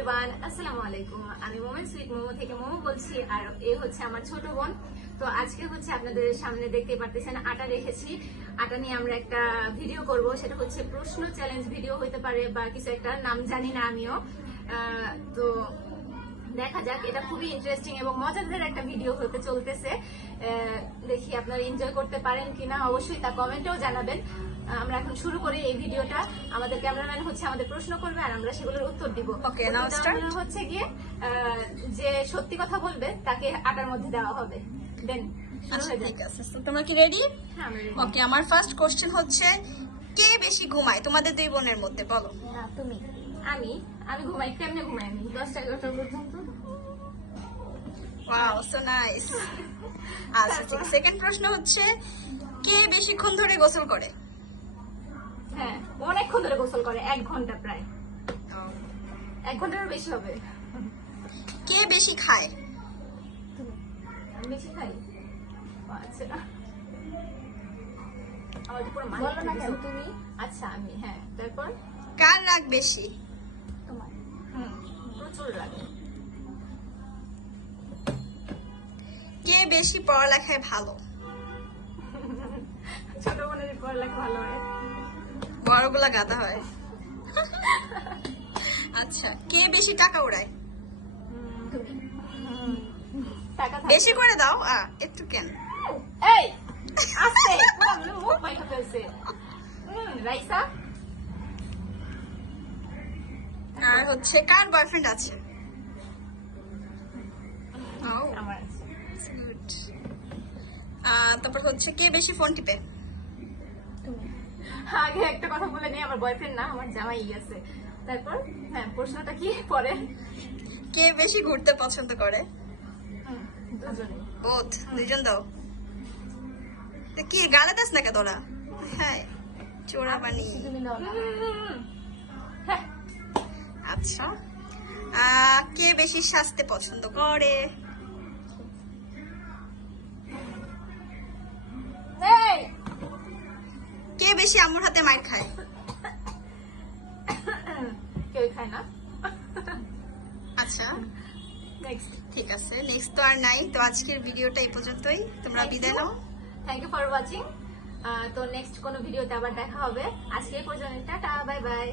Everyone, আসসালামু আলাইকুম। আমি মোমেন সুইট মোমো থেকে মোমো বলছি, আর এ হচ্ছে আমার ছোট বোন। তো আজকে হচ্ছে আপনাদের সামনে দেখতে পারতেছেন আটা রেখেছি। আটা নিয়ে আমরা একটা ভিডিও করব, সেটা হচ্ছে প্রশ্ন চ্যালেঞ্জ ভিডিও হতে পারে বা কিছু একটা, নাম জানি না আমিও। তো দেখা যাক, এটা খুবই ইন্টারেস্টিং এবং মজাদার একটা ভিডিও হতে চলতেছে। দেখি আপনারা এনজয় করতে পারেন কিনা, অবশ্যই তা কমেন্টেও জানাবেন। আমরা এখন শুরু করি এই ভিডিওটা। আমাদের ক্যামেরাম্যান হচ্ছে আমাদের প্রশ্ন করবে আর আমরা সেগুলোর উত্তর দিব। ওকে, নাও স্টার্ট। হচ্ছে গিয়ে যে সত্যি কথা বলবে তাকে আটার মধ্যে দেওয়া হবে। দেন আচ্ছা, ঠিক আছে। তো তোমরা কি রেডি? হ্যাঁ, আমরা ready। ওকে, আমার ফার্স্ট কোশ্চেন হচ্ছে, কে বেশি ঘুমায় তোমাদের দুই বোনের মধ্যে? বলো। না, তুমি। আমি আমি ঘুমাই। কেমনে ঘুমাই? আমি 10টা-11টা পর্যন্ত। Wow, so nice. আচ্ছা, ঠিক। সেকেন্ড প্রশ্ন হচ্ছে, কে বেশিক্ষণ ধরে গোসল করে? হ্যাঁ, অনেকক্ষণ ধরে গোসল করে, 1 ঘন্টা প্রায়। 1 ঘন্টারও বেশি হবে। কে বেশি খায়? আমি বেশি খাই। ও আচ্ছা, আমার তো পুরো মানে বলো না কেন তুমি? আচ্ছা, আমি, হ্যাঁ, তারপর কার রাগ বেশি? তোমার। প্রচুর লাগে। কে বেশি পড়ালেখায় ভালো? ছোট বোনের পড়ালেখা ভালো হয়। বড়গুলা গাধা হয়। আচ্ছা, কে বেশি টাকা উড়ায়? তুমি। টাকা থাকে। বেশি করে দাও। একটু কেন? এই আস্তে, পুরো মুখ বাইরে ফেলছে। রাইসা। আর হচ্ছে, কার বয়ফ্রেন্ড আছে? আমার আছে। Good. তারপর হচ্ছে, কে বেশি ফোন টিপে? তুমি। আগে একটা কথা বলে নিই, আমার বয়ফ্রেন্ড না, আমার জামাই আছে। তারপর হ্যাঁ, প্রশ্নটা কি পরে? কে বেশি ঘুরতে পছন্দ করে? দুজনে। বোথ, দুইজন দাও। তো কি গালে দাস না কে তোরা? হ্যাঁ, চোরা বানি। তুমি দাও না। হ্যাঁ, আচ্ছা, কে বেশি সাজতে পছন্দ করে? এই কে বেশি আম্মুর হাতে মাইর খায়? কেউ খায় না। আচ্ছা, নেক্সট। ঠিক আছে। নেক্সট তো আর নাই। তো আজকের ভিডিওটা এই পর্যন্তই। তোমরা বিদায় নাও। Thank you for watching. তো নেক্সট কোনো ভিডিওতে আবার দেখা হবে। আজকে এই পর্যন্ত, টাটা, বাই বাই।